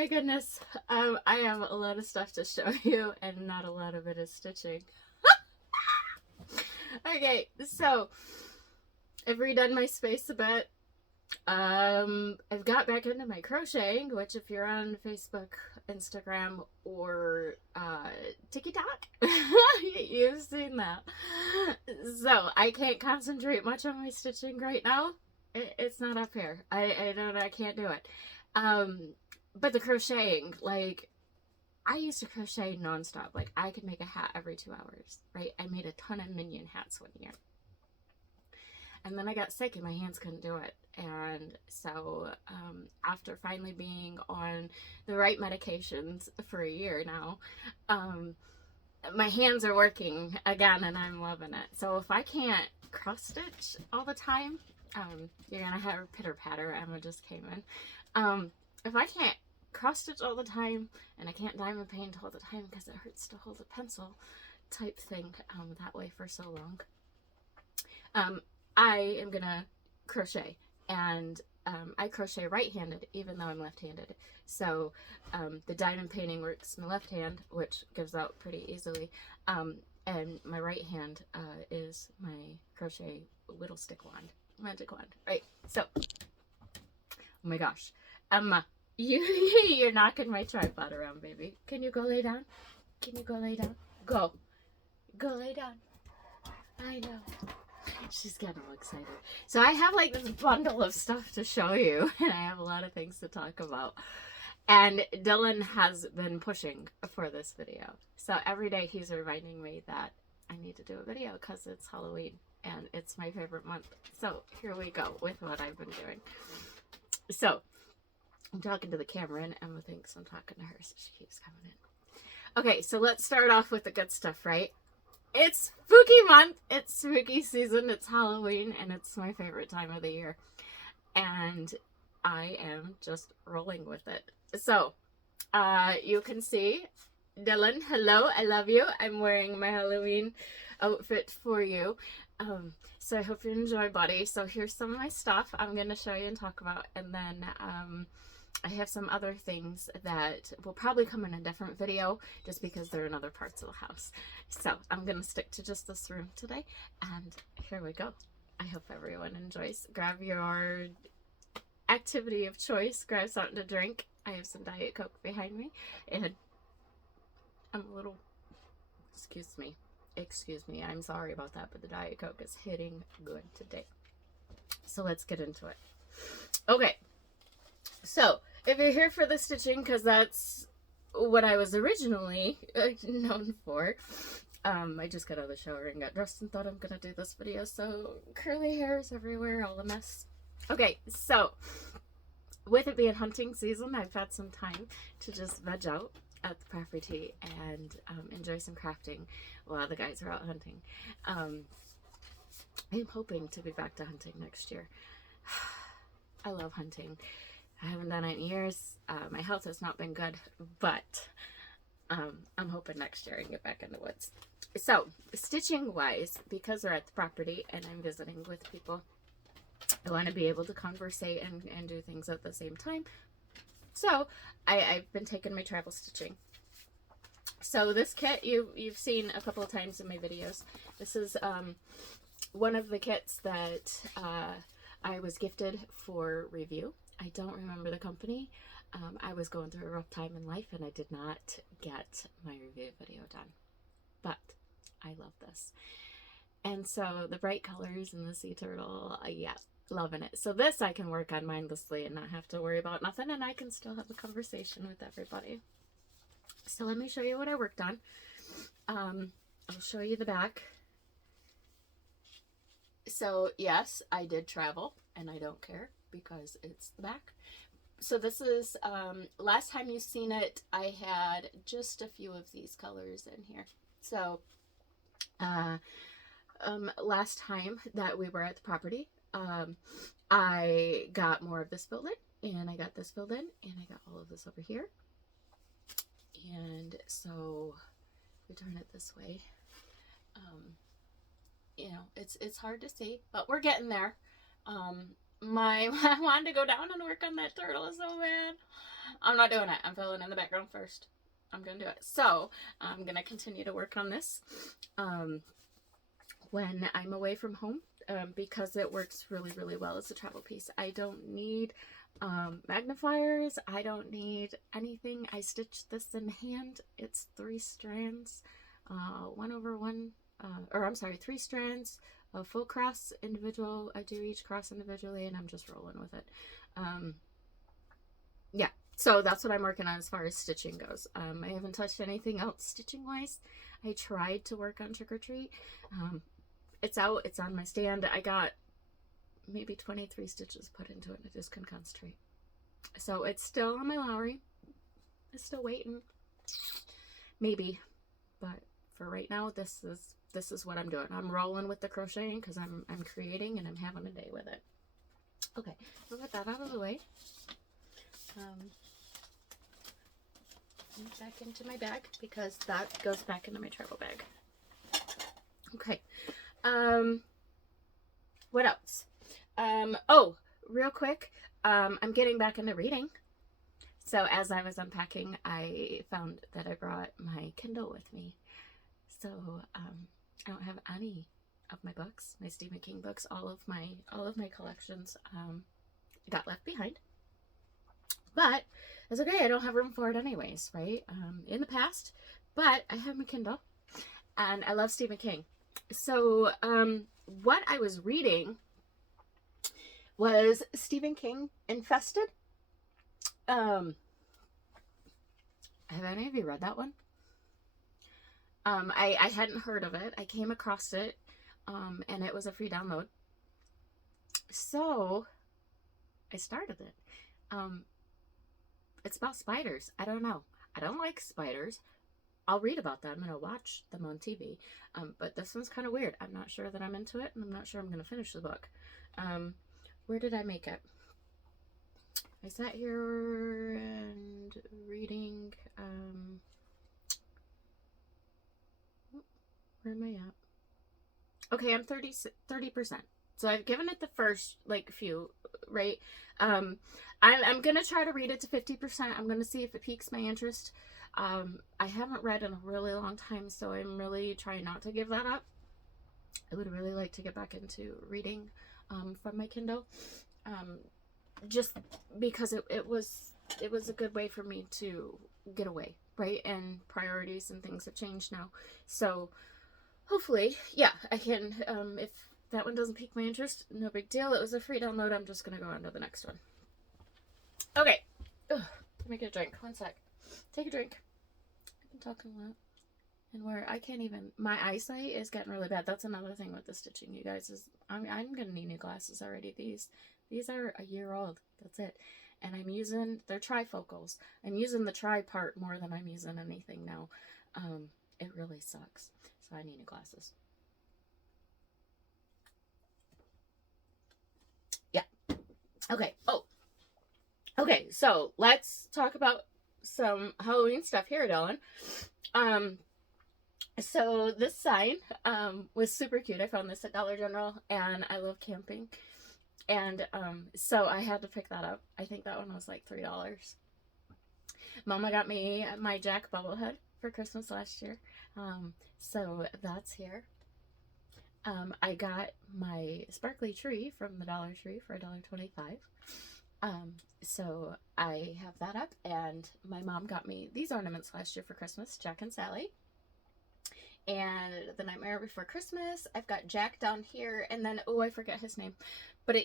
my goodness. I have a lot of stuff to show you, and not a lot of it is stitching. Okay, so I've redone my space a bit. I've got back into my crocheting, which if you're on Facebook, Instagram, or TikTok, you've seen that. So I can't concentrate much on my stitching right now. It's not up here. I can't do it. But the crocheting, like, I used to crochet nonstop. Like, I could make a hat every 2 hours, right? I made a ton of Minion hats one year. And then I got sick and my hands couldn't do it. And so after finally being on the right medications for a year now, my hands are working again and I'm loving it. So if I can't cross stitch all the time, you're going to have a pitter patter. Emma just came in. If I can't cross stitch all the time and I can't diamond paint all the time because it hurts to hold a pencil type thing that way for so long, I am gonna crochet, and I crochet right-handed even though I'm left-handed. So the diamond painting works my left hand, which gives out pretty easily, and my right hand is my crochet little stick wand, magic wand, right? So, oh my gosh, Emma, you're knocking my tripod around, baby. Can you go lay down? Can you go lay down? Go lay down. I know. She's getting all excited. So I have like this bundle of stuff to show you, and I have a lot of things to talk about. And Dylan has been pushing for this video. So every day he's reminding me that I need to do a video because it's Halloween and it's my favorite month. So here we go with what I've been doing. So I'm talking to the camera and Emma thinks I'm talking to her, so she keeps coming in. Okay, so let's start off with the good stuff, right? It's spooky month, it's spooky season, it's Halloween, and it's my favorite time of the year. And I am just rolling with it. So, you can see, Dylan, hello, I love you. I'm wearing my Halloween outfit for you. So I hope you enjoy, buddy. So here's some of my stuff I'm going to show you and talk about. And then, I have some other things that will probably come in a different video just because they're in other parts of the house. So I'm going to stick to just this room today. And here we go. I hope everyone enjoys. Grab your activity of choice. Grab something to drink. I have some Diet Coke behind me. And I'm a little... Excuse me. I'm sorry about that, but the Diet Coke is hitting good today. So let's get into it. Okay. So, if you're here for the stitching, because that's what I was originally known for, I just got out of the shower and got dressed and thought I'm going to do this video, so curly hairs everywhere, all a mess. Okay, so, with it being hunting season, I've had some time to just veg out at the property and enjoy some crafting while the guys are out hunting. I'm hoping to be back to hunting next year. I love hunting. I haven't done it in years. My health has not been good, but I'm hoping next year I can get back in the woods. So, stitching wise, because we're at the property and I'm visiting with people, I want to be able to conversate and do things at the same time. So, I've been taking my travel stitching. So this kit you've seen a couple of times in my videos. This is one of the kits that I was gifted for review. I don't remember the company. I was going through a rough time in life and I did not get my review video done. But I love this. And so the bright colors and the sea turtle, yeah, loving it. So this I can work on mindlessly and not have to worry about nothing, and I can still have a conversation with everybody. So let me show you what I worked on. I'll show you the back. So yes, I did travel and I don't care because it's the back. So this is, last time you've seen it, I had just a few of these colors in here. So, last time that we were at the property, I got more of this filled in, and I got this filled in, and I got all of this over here. And so, if we turn it this way, you know, it's hard to see, but we're getting there. I wanted to go down and work on that turtle so bad. I'm not doing it. I'm filling in the background first. I'm gonna do it. So I'm gonna continue to work on this when I'm away from home, because it works really, really well as a travel piece. I don't need magnifiers. I don't need anything. I stitched this in hand. It's 3 strands, 1/1, or I'm sorry, 3 strands, a full cross individual. I do each cross individually, and I'm just rolling with it. Yeah, so that's what I'm working on as far as stitching goes. I haven't touched anything else stitching wise. I tried to work on Trick or Treat. It's out, it's on my stand. I got maybe 23 stitches put into it. I just couldn't concentrate. So it's still on my Lowry. It's still waiting. Maybe. But for right now, this is what I'm doing. I'm rolling with the crocheting because I'm creating and I'm having a day with it. Okay, we'll get that out of the way. Back into my bag because that goes back into my travel bag. Okay. What else? Oh, real quick, I'm getting back into reading. So as I was unpacking, I found that I brought my Kindle with me. So, I don't have any of my books, my Stephen King books. All of my collections, got left behind. But it's okay. I don't have room for it anyways, right? In the past, but I have my Kindle, and I love Stephen King. So, what I was reading was Stephen King Infested. Have any of you read that one? I hadn't heard of it. I came across it, and it was a free download. So, I started it. It's about spiders. I don't know. I don't like spiders. I'll read about them and I'll watch them on TV. But this one's kind of weird. I'm not sure that I'm into it, and I'm not sure I'm going to finish the book. Where did I make it? I sat here and reading. Where am I at? Okay, I'm 30%. So I've given it the first, like, few, right? I'm going to try to read it to 50%. I'm going to see if it piques my interest. I haven't read in a really long time, so I'm really trying not to give that up. I would really like to get back into reading from my Kindle, just because it was a good way for me to get away, right? And priorities and things have changed now. So hopefully, yeah, I can, if that one doesn't pique my interest, no big deal. It was a free download. I'm just going to go on to the next one. Okay. Ugh, let me get a drink. One sec. Take a drink. I've been talking a lot. And where I can't even, my eyesight is getting really bad. That's another thing with the stitching, you guys, is I'm going to need new glasses already. These are a year old. That's it. And I'm using, they're trifocals. I'm using the tri part more than I'm using anything now. It really sucks. So I need new glasses. Yeah. Okay. Oh. Okay, so let's talk about some Halloween stuff here, Dylan. So this sign was super cute. I found this at Dollar General, and I love camping. And so I had to pick that up. I think that one was like $3. Mama got me my Jack Bubblehead for Christmas last year. So that's here. I got my sparkly tree from the Dollar Tree for $1.25. So I have that up, and my mom got me these ornaments last year for Christmas, Jack and Sally. And the Nightmare Before Christmas, I've got Jack down here, and then, oh, I forget his name, but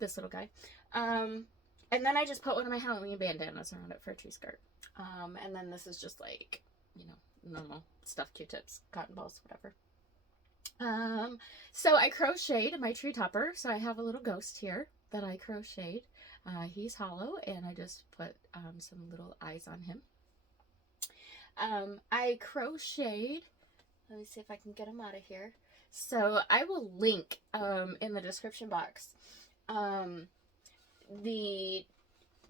this little guy. And then I just put one of my Halloween bandanas around it for a tree skirt. And then this is just like, you know, normal stuff, Q-tips, cotton balls, whatever. So I crocheted my tree topper, so I have a little ghost here that I crocheted. He's hollow, and I just put some little eyes on him. I crocheted, let me see if I can get him out of here. So I will link in the description box the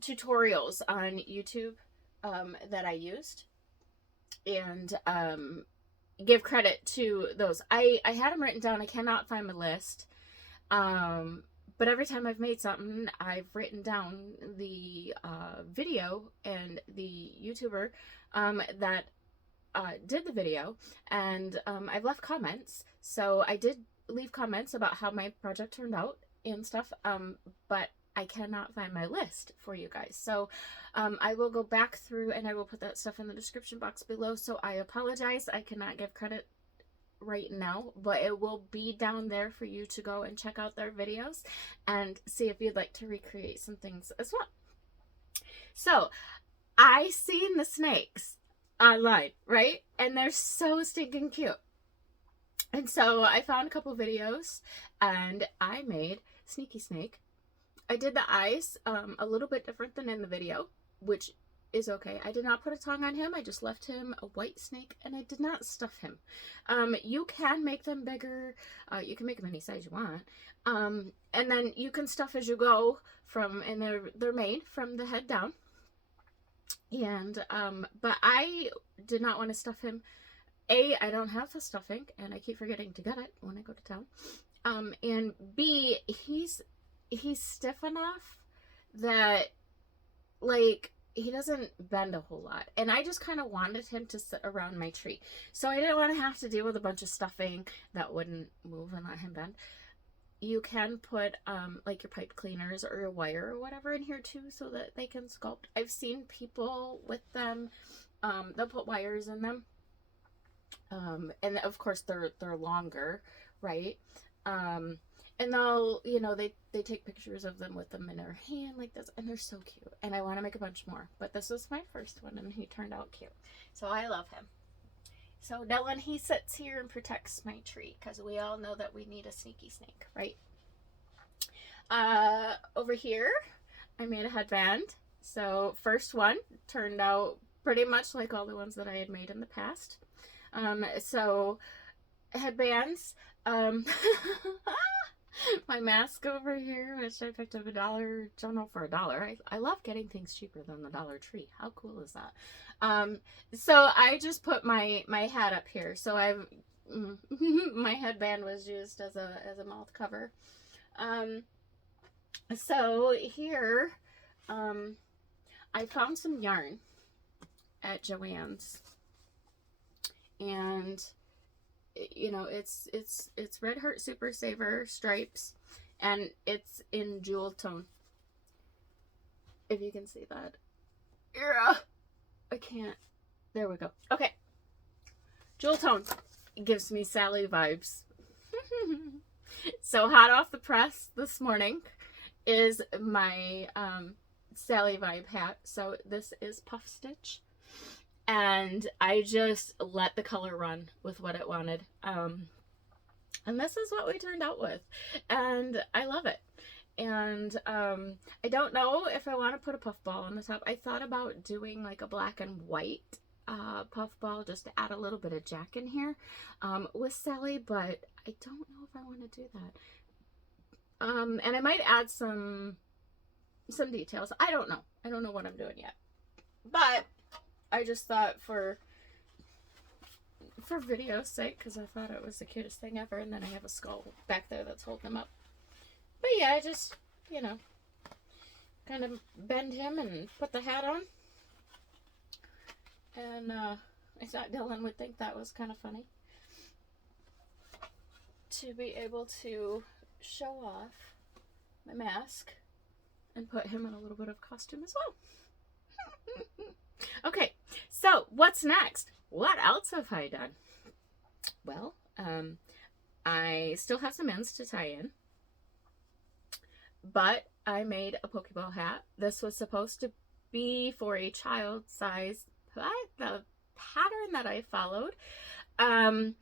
tutorials on YouTube that I used, and give credit to those. I had them written down. I cannot find my list. But every time I've made something, I've written down the video and the YouTuber that did the video, and I've left comments. So I did leave comments about how my project turned out and stuff, but I cannot find my list for you guys. So I will go back through and I will put that stuff in the description box below. So I apologize, I cannot give credit right now, but it will be down there for you to go and check out their videos and see if you'd like to recreate some things as well. So I seen the snakes online, right? And they're so stinking cute. And so I found a couple videos and I made Sneaky Snake. I did the eyes a little bit different than in the video, which is okay. I did not put a tongue on him. I just left him a white snake and I did not stuff him. You can make them bigger. You can make them any size you want. And then you can stuff as you go and they're made from the head down. And, but I did not want to stuff him. A, I don't have the stuffing and I keep forgetting to get it when I go to town. And B, he's stiff enough that, like, he doesn't bend a whole lot. And I just kind of wanted him to sit around my tree. So I didn't want to have to deal with a bunch of stuffing that wouldn't move and let him bend. You can put, like, your pipe cleaners or your wire or whatever in here, too, so that they can sculpt. I've seen people with them, they'll put wires in them. And, of course, they're longer, right? And they'll, you know, they take pictures of them with them in their hand like this, and they're so cute. And I want to make a bunch more, but this was my first one, and he turned out cute. So I love him. So Dylan, he sits here and protects my tree, because we all know that we need a sneaky snake, right? Over here, I made a headband. So first one turned out pretty much like all the ones that I had made in the past. So headbands, my mask over here, which I picked up $1 general for $1. I love getting things cheaper than the Dollar Tree. How cool is that? So I just put my hat up here. So I've my headband was used as a mouth cover. So here, I found some yarn at Joann's, and you know, it's Red Heart Super Saver stripes, and it's in jewel tone. If you can see that. Yeah, I can't. There we go. Okay. Jewel tone. It gives me Sally vibes. So hot off the press this morning is my Sally vibe hat. So this is puff stitch. And I just let the color run with what it wanted. And this is what we turned out with. And I love it. And I don't know if I want to put a puff ball on the top. I thought about doing like a black and white puff ball just to add a little bit of Jack in here with Sally, but I don't know if I want to do that. And I might add some details. I don't know. I don't know what I'm doing yet. But I just thought for video's sake, because I thought it was the cutest thing ever, and then I have a skull back there that's holding him up. But yeah, I just, you know, kind of bend him and put the hat on. And I thought Dylan would think that was kind of funny, to be able to show off my mask and put him in a little bit of costume as well. Okay, so what's next? What else have I done? Well, I still have some ends to tie in, but I made a Pokeball hat. This was supposed to be for a child size, but the pattern that I followed on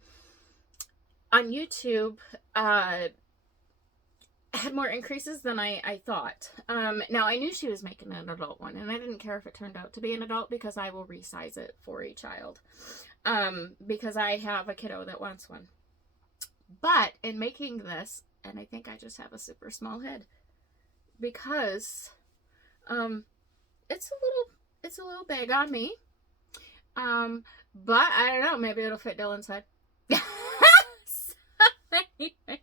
YouTube had more increases than I thought. Now, I knew she was making an adult one, and I didn't care if it turned out to be an adult, because I will resize it for a child. Because I have a kiddo that wants one. But in making this, and I think I just have a super small head, because it's a little big on me. But I don't know, maybe it'll fit Dylan's head. So anyways,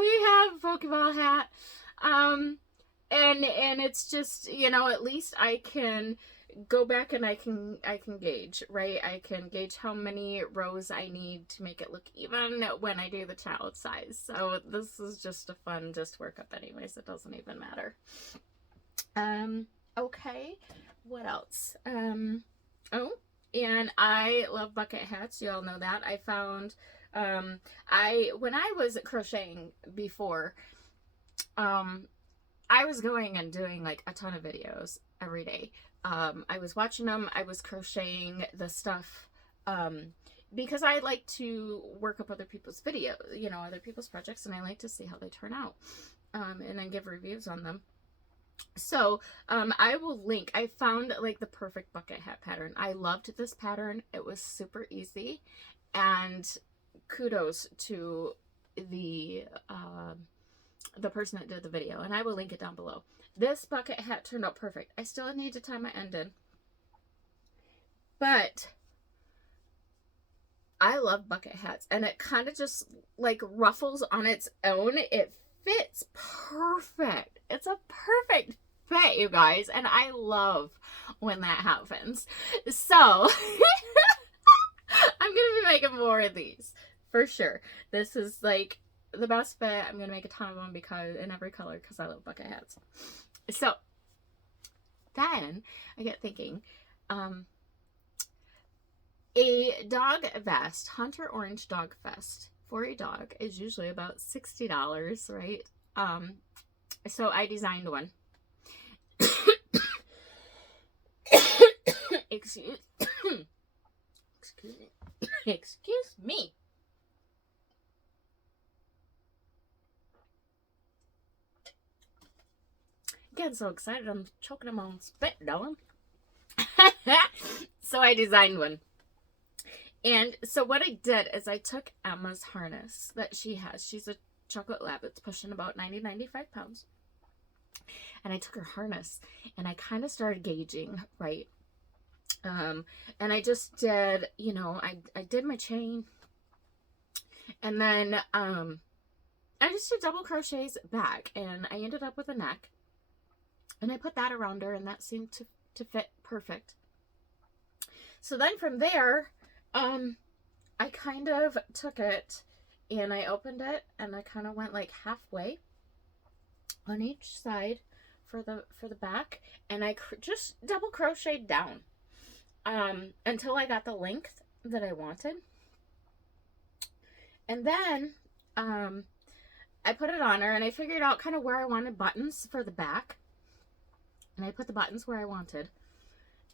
we have a Pokeball hat. And it's just, you know, at least I can go back and I can gauge, right? I can gauge how many rows I need to make it look even when I do the child size. So this is just a fun workup anyways. It doesn't even matter. Okay, what else? Oh, and I love bucket hats. You all know that. I found, when I was crocheting before, I was going and doing like a ton of videos every day. I was watching them. I was crocheting the stuff, because I like to work up other people's videos, you know, other people's projects, and I like to see how they turn out, and then give reviews on them. So, I will link, I found like the perfect bucket hat pattern. I loved this pattern. It was super easy, and kudos to the person that did the video, and I will link it down below. This bucket hat turned out perfect. I still need to tie my end in, but I love bucket hats, and it kind of just like ruffles on its own. It fits perfect. It's a perfect fit, you guys, and I love when that happens. So I'm gonna be making more of these for sure. This is like the best fit. I'm gonna make a ton of them because in every color, because I love bucket hats. So then I get thinking, a dog vest, Hunter Orange dog vest for a dog is usually about $60, right? So I designed one. Excuse me. Getting so excited, I'm choking on my own spit, darling. So I designed one. And so what I did is I took Emma's harness that she has. She's a chocolate lab. It's pushing about 95 pounds. And I took her harness and I kind of started gauging, right? And I just did, you know, I did my chain. And then I just did double crochets back, and I ended up with a neck. And I put that around her, and that seemed to fit perfect. So then from there, I kind of took it and I opened it, and I kind of went like halfway on each side for the back, and I just double crocheted down until I got the length that I wanted. And then I put it on her, and I figured out kind of where I wanted buttons for the back. And I put the buttons where I wanted.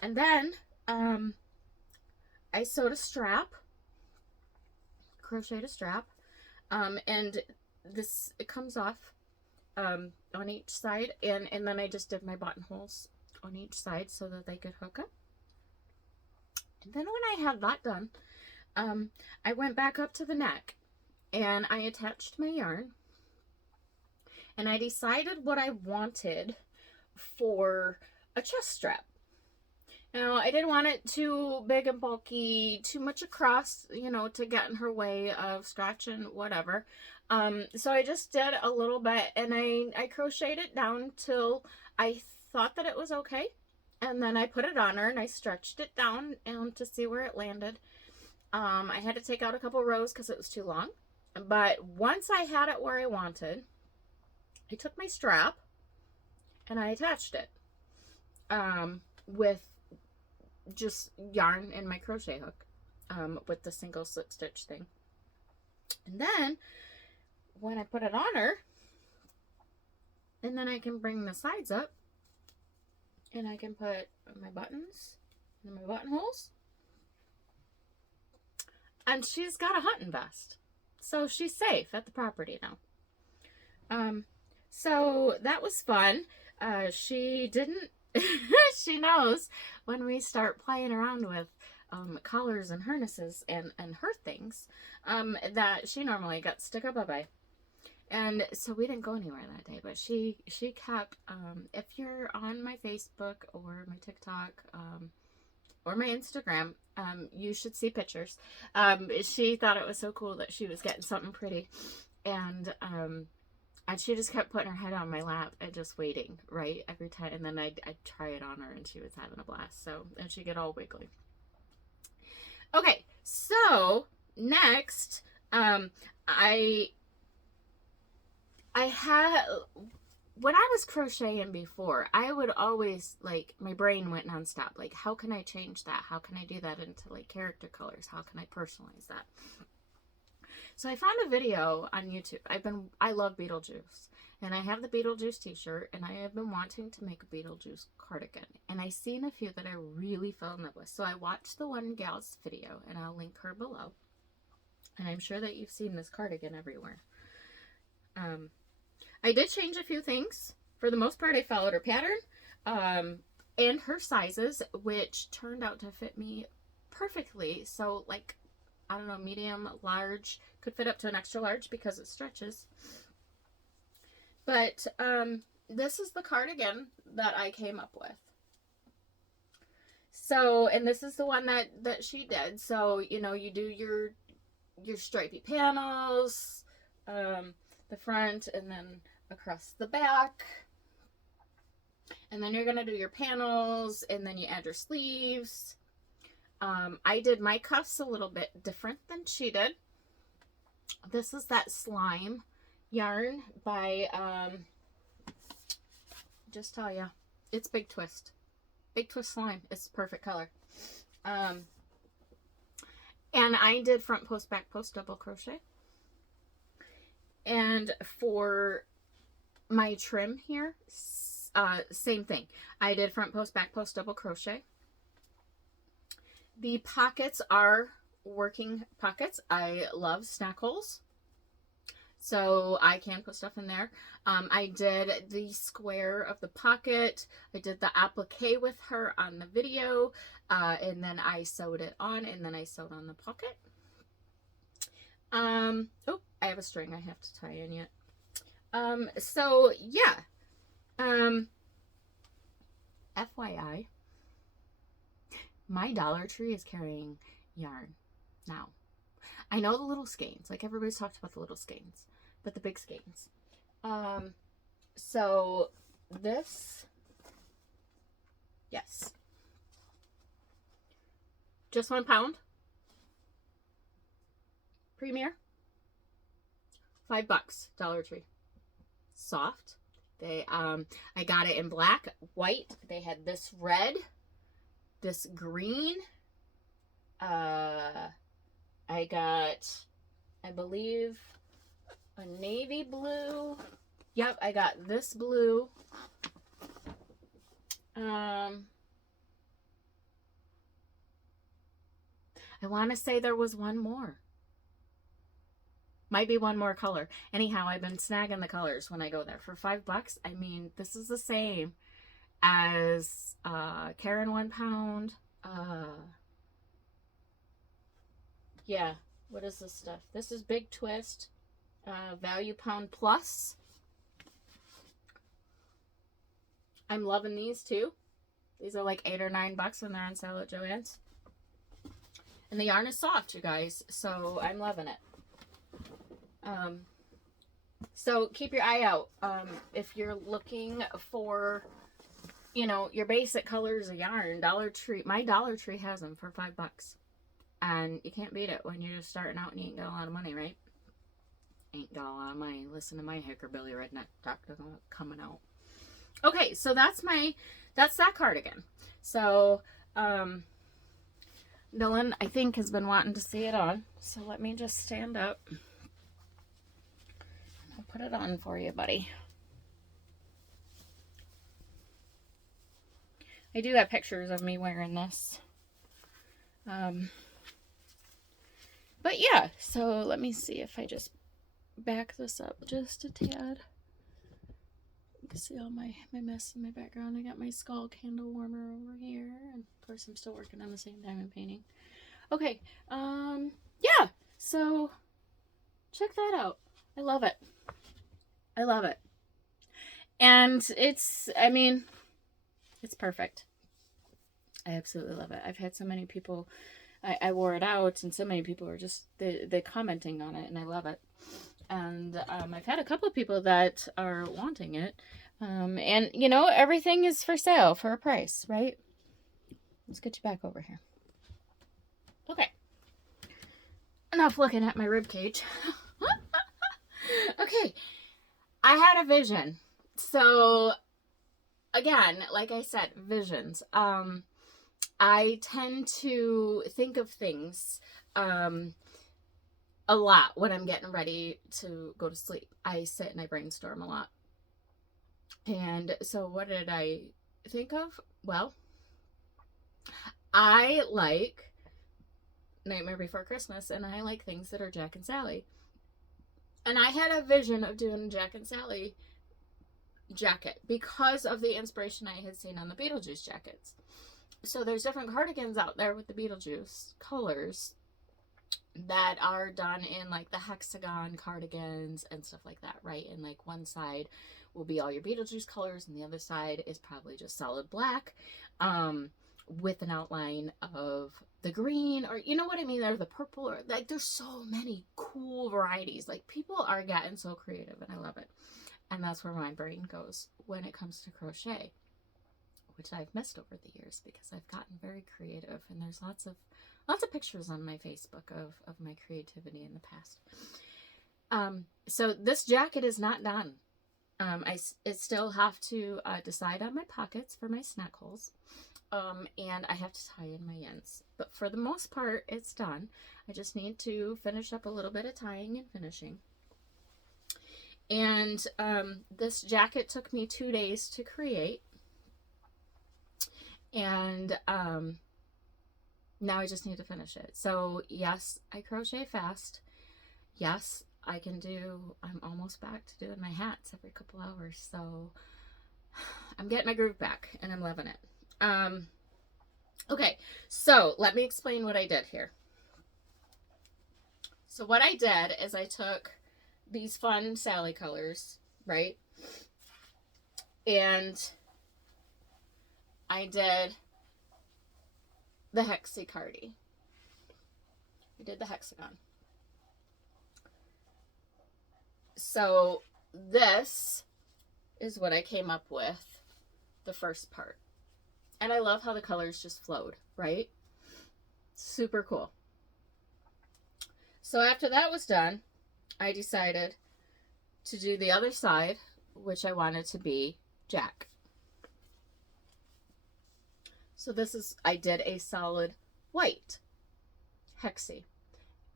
And then I sewed a strap, crocheted a strap, and this, it comes off on each side, and then I just did my buttonholes on each side so that they could hook up. And then when I had that done, I went back up to the neck, and I attached my yarn, and I decided what I wanted for a chest strap. Now, I didn't want it too big and bulky, too much across, you know, to get in her way of scratching, whatever. So I just did a little bit, and I crocheted it down till I thought that it was okay. And then I put it on her, and I stretched it down to see where it landed. I had to take out a couple rows because it was too long. But once I had it where I wanted, I took my strap and I attached it with just yarn and my crochet hook with the single slip stitch thing. And then when I put it on her, and then I can bring the sides up, and I can put my buttons and my buttonholes, and she's got a hunting vest, so she's safe at the property now. So that was fun. She didn't she knows when we start playing around with collars and harnesses and her things, that she normally got stuck up a bye. And so we didn't go anywhere that day, but she kept, if you're on my Facebook or my TikTok, or my Instagram, you should see pictures. She thought it was so cool that she was getting something pretty. And And she just kept putting her head on my lap and just waiting, right? Every time. And then I'd try it on her and she was having a blast. So, and she'd get all wiggly. Okay, so next, I had, when I was crocheting before, I would always, like, my brain went nonstop. Like, how can I change that? How can I do that into, like, character colors? How can I personalize that? So I found a video on YouTube. I love Beetlejuice. And I have the Beetlejuice t-shirt, and I have been wanting to make a Beetlejuice cardigan. And I seen a few that I really fell in love with. So I watched the one gal's video, and I'll link her below. And I'm sure that you've seen this cardigan everywhere. I did change a few things. For the most part, I followed her pattern and her sizes, which turned out to fit me perfectly. So, like, I don't know, medium, large, could fit up to an extra large because it stretches. But this is the cardigan that I came up with. So, and this is the one that she did. So, you know, you do your stripy panels, the front, and then across the back. And then you're going to do your panels, and then you add your sleeves. I did my cuffs a little bit different than she did. This is that slime yarn by, just tell you, it's Big Twist. Big Twist slime. It's the perfect color. And I did front post, back post, double crochet. And for my trim here, same thing. I did front post, back post, double crochet. The pockets are working pockets. I love snack holes, so I can put stuff in there. I did the square of the pocket. I did the applique with her on the video, and then I sewed it on, and then I sewed on the pocket. Oh, I have a string I have to tie in yet. So yeah. FYI, my Dollar Tree is carrying yarn now. I know the little skeins, like everybody's talked about the little skeins, but the big skeins. So this, yes, just £1. Premier, $5, Dollar Tree. Soft. They, I got it in black, white. They had this red, this green. I got, I believe, a navy blue. Yep, I got this blue. I want to say there was one more. Might be one more color. Anyhow, I've been snagging the colors when I go there. For $5, I mean, this is the same as Karen £1. Yeah, what is this stuff? This is Big Twist, Value Pound Plus. I'm loving these too. These are like $8 or $9 when they're on sale at Joann's. And the yarn is soft, you guys, so I'm loving it. So keep your eye out. If you're looking for, you know, your basic colors of yarn, Dollar Tree, my Dollar Tree has them for $5. And you can't beat it when you're just starting out and you ain't got a lot of money, right? Ain't got a lot of money. Listen to my hickerbilly redneck doctor coming out. Okay, so that's that cardigan. So, Dylan, I think, has been wanting to see it on. So let me just stand up. I'll put it on for you, buddy. I do have pictures of me wearing this. But yeah, so let me see if I just back this up just a tad. You can see all my mess in my background. I got my skull candle warmer over here. And of course, I'm still working on the same diamond painting. Okay, yeah, so check that out. I love it. I love it. And it's, I mean, it's perfect. I absolutely love it. I've had so many people, I wore it out, and so many people are just, they're commenting on it, and I love it. And I've had a couple of people that are wanting it. And, you know, everything is for sale for a price, right? Let's get you back over here. Okay. Enough looking at my rib cage. Okay. I had a vision. So, again, like I said, visions. I tend to think of things a lot when I'm getting ready to go to sleep. I sit and I brainstorm a lot. And so what did I think of? Well, I like Nightmare Before Christmas, and I like things that are Jack and Sally. And I had a vision of doing a Jack and Sally jacket because of the inspiration I had seen on the Beetlejuice jackets. So there's different cardigans out there with the Beetlejuice colors that are done in like the hexagon cardigans and stuff like that, right? And like one side will be all your Beetlejuice colors and the other side is probably just solid black with an outline of the green, or you know what I mean, or the purple, or like there's so many cool varieties. Like people are getting so creative and I love it. And that's where my brain goes when it comes to crochet, which I've missed over the years because I've gotten very creative, and there's lots of pictures on my Facebook of my creativity in the past. So this jacket is not done. I still have to decide on my pockets for my snack holes. And I have to tie in my ends. But for the most part, it's done. I just need to finish up a little bit of tying and finishing. And this jacket took me 2 days to create. And now I just need to finish it. So yes, I crochet fast. Yes, I'm almost back to doing my hats every couple hours. So I'm getting my groove back and I'm loving it. Okay, so let me explain what I did here. So what I did is I took these fun Sally colors, right? And I did the hexacardy. I did the hexagon. So this is what I came up with, the first part. And I love how the colors just flowed, right? Super cool. So after that was done, I decided to do the other side, which I wanted to be Jack. So I did a solid white hexie,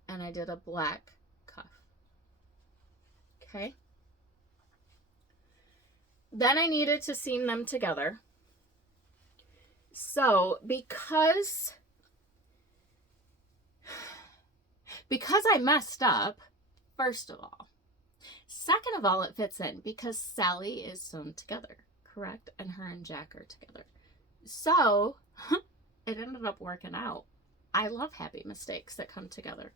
and I did a black cuff. Okay. Then I needed to seam them together. So because I messed up, first of all. Second of all, it fits in because Sally is sewn together, correct? And her and Jack are together. So it ended up working out. I love happy mistakes that come together.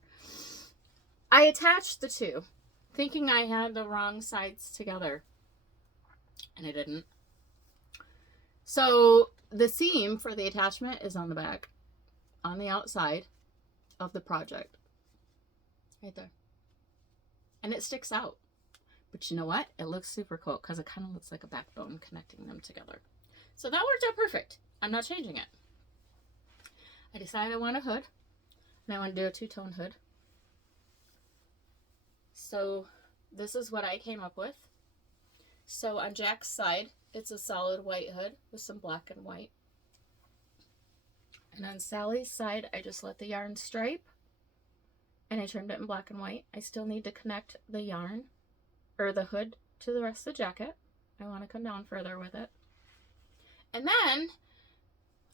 I attached the two, thinking I had the wrong sides together, and I didn't. So the seam for the attachment is on the back, on the outside of the project, right there. And it sticks out. But you know what? It looks super cool because it kind of looks like a backbone connecting them together. So that worked out perfect. I'm not changing it. I decided I want a hood, and I want to do a two-tone hood. So this is what I came up with. So on Jack's side, it's a solid white hood with some black and white. And on Sally's side, I just let the yarn stripe, and I trimmed it in black and white. I still need to connect the yarn, or the hood, to the rest of the jacket. I want to come down further with it. And then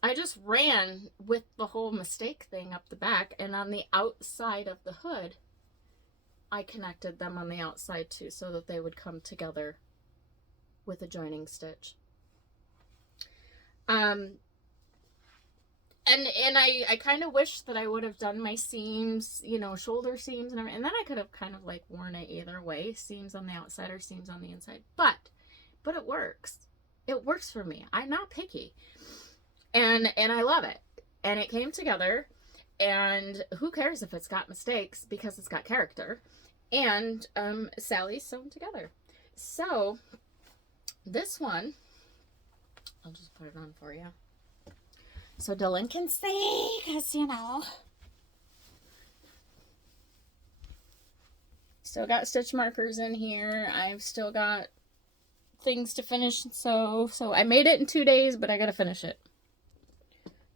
I just ran with the whole mistake thing up the back, and on the outside of the hood, I connected them on the outside too, so that they would come together with a joining stitch. And I kind of wish that I would have done my seams, you know, shoulder seams and everything. And then I could have kind of like worn it either way, seams on the outside or seams on the inside. But it works. It works for me. I'm not picky. And I love it. And it came together. And who cares if it's got mistakes, because it's got character. and Sally's sewn together. So this one, I'll just put it on for you so Dylan can see, because you know, still got stitch markers in here. I've still got things to finish. So I made it in 2 days, but I gotta finish it.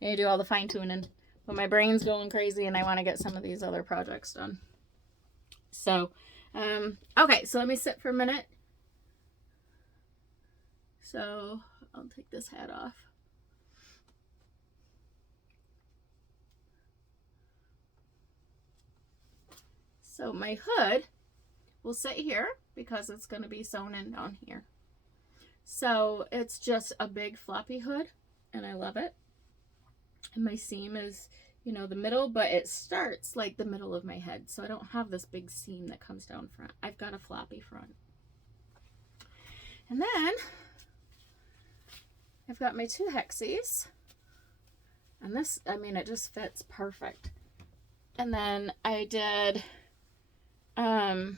I gotta do all the fine tuning, but my brain's going crazy and I want to get some of these other projects done. So okay, so let me sit for a minute. So I'll take this hat off. So my hood will sit here because it's going to be sewn in down here. So it's just a big floppy hood and I love it. And my seam is, you know, the middle, but it starts like the middle of my head. So I don't have this big seam that comes down front. I've got a floppy front. And then I've got my 2 hexies. And this, I mean, it just fits perfect. And then I did I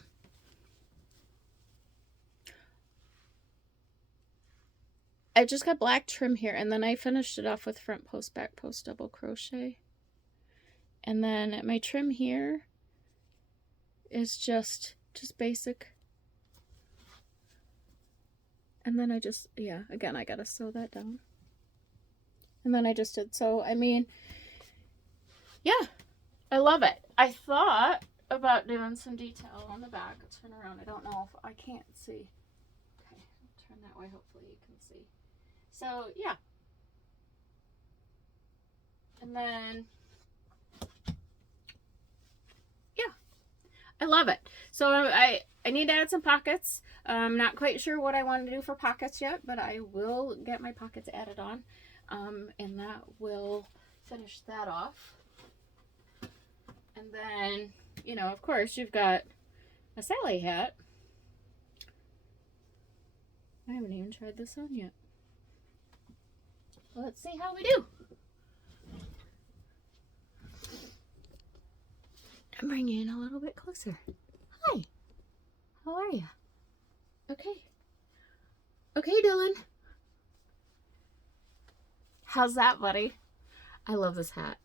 just got black trim here, and then I finished it off with front post, back post, double crochet. And then my trim here is just basic. And then I just, yeah, again, I gotta sew that down. And then I just did, so, I mean, yeah, I love it. I thought about doing some detail on the back. Turn around. I don't know if I can't see. Okay, I'll turn that way. Hopefully you can see. So yeah. And then yeah, I love it. So I need to add some pockets. I'm not quite sure what I want to do for pockets yet, but I will get my pockets added on, and that will finish that off. And then, you know, of course, you've got a Sally hat. I haven't even tried this on yet. Let's see how we do. I'm bringing you in a little bit closer. Hi. How are you? Okay. Okay, Dylan. How's that, buddy? I love this hat.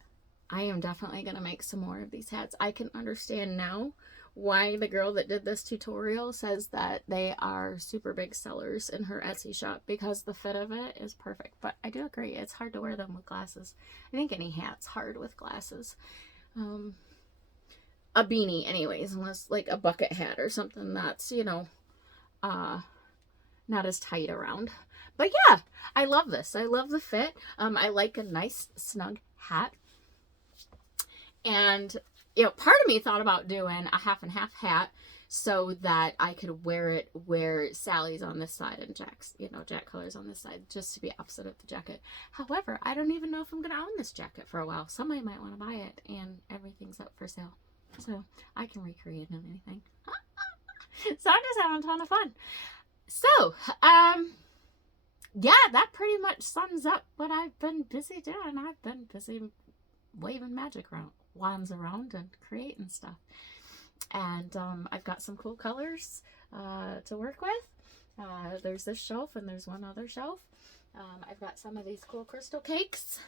I am definitely going to make some more of these hats. I can understand now why the girl that did this tutorial says that they are super big sellers in her Etsy shop, because the fit of it is perfect. But I do agree, it's hard to wear them with glasses. I think any hat's hard with glasses. A beanie anyways, unless like a bucket hat or something that's, you know, not as tight around. But yeah, I love this. I love the fit. I like a nice snug hat. And, you know, part of me thought about doing a half and half hat so that I could wear it where Sally's on this side and Jack's, you know, Jack Color's on this side, just to be opposite of the jacket. However, I don't even know if I'm going to own this jacket for a while. Somebody might want to buy it, and everything's up for sale. So I can recreate anything. So I'm just having a ton of fun. So, yeah, that pretty much sums up what I've been busy doing. I've been busy waving magic wands around and creating stuff. And I've got some cool colors to work with. There's this shelf and there's one other shelf. I've got some of these cool crystal cakes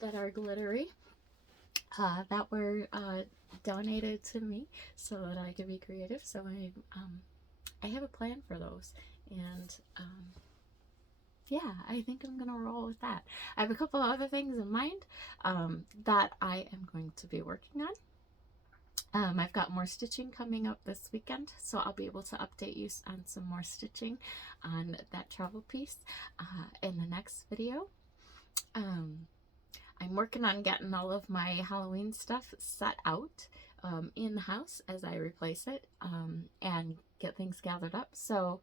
that are glittery that were donated to me so that I could be creative. So I have a plan for those, and yeah, I think I'm gonna roll with that. I have a couple of other things in mind that I am going to be working on. I've got more stitching coming up this weekend, so I'll be able to update you on some more stitching on that travel piece in the next video. I'm working on getting all of my Halloween stuff set out in the house as I replace it and get things gathered up. So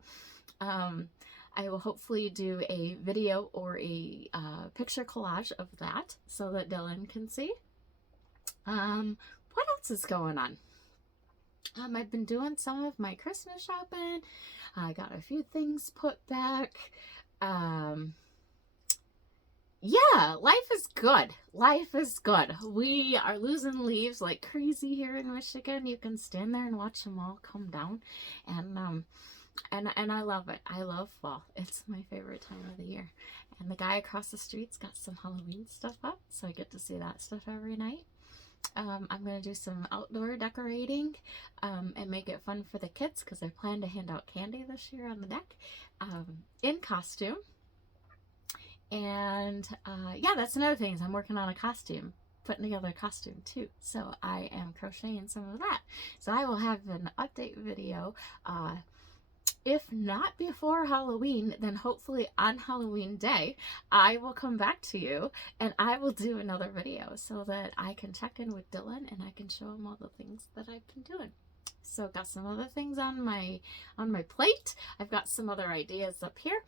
I will hopefully do a video or a picture collage of that so that Dylan can see. What else is going on? I've been doing some of my Christmas shopping. I got a few things put back. Yeah, life is good. Life is good. We are losing leaves like crazy here in Michigan. You can stand there and watch them all come down, and I love it. I love fall. It's my favorite time of the year. And the guy across the street's got some Halloween stuff up, so I get to see that stuff every night. I'm going to do some outdoor decorating and make it fun for the kids because I plan to hand out candy this year on the deck in costume. And yeah, that's another thing is I'm working on a costume, putting together a costume too. So I am crocheting some of that. So I will have an update video. If not before Halloween, then hopefully on Halloween day, I will come back to you and I will do another video so that I can check in with Dylan and I can show him all the things that I've been doing. So got some other things on my plate. I've got some other ideas up here.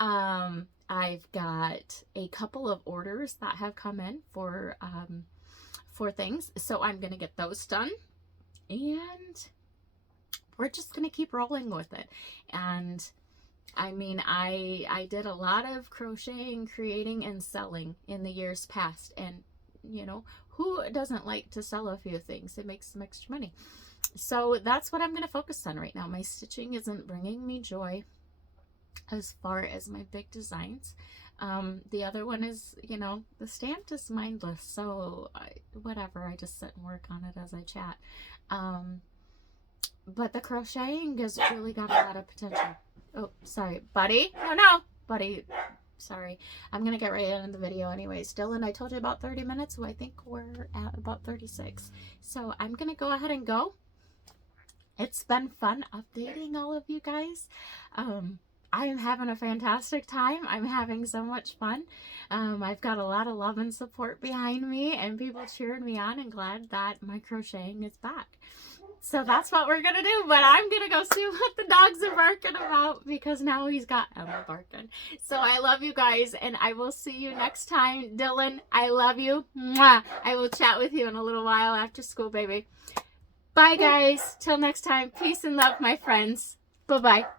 I've got a couple of orders that have come in for things. So I'm going to get those done. And we're just going to keep rolling with it. And I mean, I did a lot of crocheting, creating, and selling in the years past. And, you know, who doesn't like to sell a few things? It makes some extra money. So that's what I'm going to focus on right now. My stitching isn't bringing me joy as far as my big designs. The other one is, you know, the stamped is mindless. So whatever, I just sit and work on it as I chat. But the crocheting has really got a lot of potential. Oh, sorry, buddy. No, buddy. Sorry. I'm going to get right into the video anyways. Dylan, I told you about 30 minutes, so I think we're at about 36. So I'm going to go ahead and go. It's been fun updating all of you guys. I am having a fantastic time. I'm having so much fun. I've got a lot of love and support behind me and people cheering me on and glad that my crocheting is back. So that's what we're going to do. But I'm going to go see what the dogs are barking about because now he's got Emma barking. So I love you guys and I will see you next time. Dylan, I love you. Mwah. I will chat with you in a little while after school, baby. Bye, guys. Till next time. Peace and love, my friends. Bye-bye.